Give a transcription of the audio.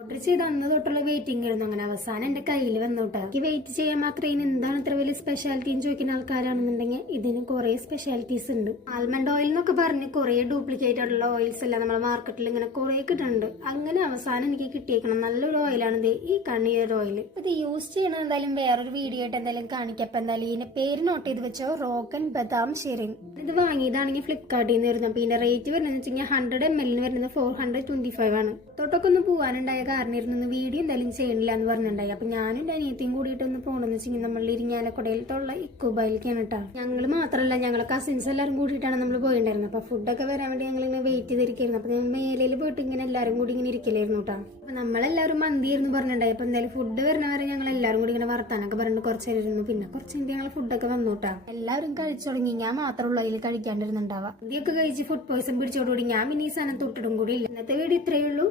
Order ചെയ്ത് അന്ന് തൊട്ടുള്ള വെയിറ്റിംഗ് ആയിരുന്നു. അങ്ങനെ അവസാനം എന്റെ കയ്യിൽ വന്നോട്ടെ. എനിക്ക് വെയിറ്റ് ചെയ്യാൻ മാത്രമേ ഇതിന് എന്താണ് ഇത്ര വലിയ സ്പെഷ്യാലിറ്റി എന്ന് ചോദിക്കുന്ന ആൾക്കാരാണെന്നുണ്ടെങ്കിൽ ഇതിന് കുറെ സ്പെഷ്യാലിറ്റീസ് ഉണ്ട്. ആൽമണ്ട് ഓയിൽ എന്നൊക്കെ പറഞ്ഞ് കുറെ ഡ്യൂപ്ലിക്കേറ്റ് ആയിട്ടുള്ള ഓയിൽസ് എല്ലാം നമ്മുടെ മാർക്കറ്റിൽ ഇങ്ങനെ കുറെ കിട്ടുന്നുണ്ട്. അങ്ങനെ അവസാനം എനിക്ക് കിട്ടിയേക്കണം നല്ലൊരു ഓയിലാണ് ഈ കണ്ണീർ ഓയിൽ. ഇത് യൂസ് ചെയ്യണത് എന്തായാലും വേറൊരു വീഡിയോ ആയിട്ട് എന്തായാലും കാണിക്കാം. അപ്പൊ എന്തായാലും ഇതിന്റെ പേര് നോട്ട് ചെയ്ത് വെച്ചോ, റോക്കൻ ബദാം ഷെറിൻ. ഇത് വാങ്ങിയതാണെങ്കിൽ ഫ്ലിപ്കാർട്ടിൽ നിന്ന് വരുന്നത്. അപ്പൊ ഇതിന്റെ റേറ്റ് വരുന്നത് വെച്ചാൽ 100 ml വരുന്നത് 425 ആണ്. തൊട്ടൊക്കെ ഒന്ന് പോകാനുണ്ടായ കാരണം ഇരുന്ന് വീഡിയോ എന്തായാലും ചെയ്യണില്ല എന്ന് പറഞ്ഞിട്ടുണ്ടായി. അപ്പൊ ഞാനും എന്റെ അനിയത്തിയും കൂടിയിട്ട് ഒന്ന് പോകണമെന്ന് വെച്ചെങ്കിൽ നമ്മൾ ഇരിങ്ങാലക്കുടയിലത്തുള്ള ഇക്കോബൈലിക്കാണ് കേട്ടോ. ഞങ്ങൾ മാത്രമല്ല ഞങ്ങളെ കസിൻസ് എല്ലാവരും കൂടിയിട്ടാണ് നമ്മൾ പോയിട്ടുണ്ടായിരുന്നത്. അപ്പൊ ഫുഡൊക്കെ വരാൻ വേണ്ടി ഞങ്ങൾ ഇങ്ങനെ വെയിറ്റ് ചെയ്തിരിക്കുന്നു. അപ്പൊ ഞാൻ മേലയിൽ പോയിട്ട് ഇങ്ങനെ എല്ലാവരും കൂടി ഇങ്ങനെ ഇരിക്കലായിരുന്നു കേട്ടോ. അപ്പൊ നമ്മളെല്ലാവരും മന്തിയായിരുന്നു പറഞ്ഞിട്ടുണ്ടായി. അപ്പൊ എന്തായാലും ഫുഡ് വരുന്നവരെ ഞങ്ങൾ എല്ലാവരും കൂടി ഇങ്ങനെ വർത്താനൊക്കെ പറഞ്ഞിട്ട് കുറച്ച് നേരം ഇരുന്നു. പിന്നെ കുറച്ച് കഴിഞ്ഞ് ഞങ്ങൾ ഫുഡൊക്കെ വന്നോട്ടാ. എല്ലാവരും കഴിച്ചു തുടങ്ങി. ഞാൻ മാത്രമുള്ള അതിൽ കഴിക്കാണ്ടിരുന്നുണ്ടാവാം. മന്തിയൊക്കെ കഴിച്ച് ഫുഡ് പോയിസൺ പിടിച്ചോടുകൂടി ഞാൻ പിന്നെ ഈ സാധനം തൊട്ടിടും കൂടി ഇല്ല. ഇന്നത്തെ വീഡിയോ ഇത്രയേ ഉള്ളൂ.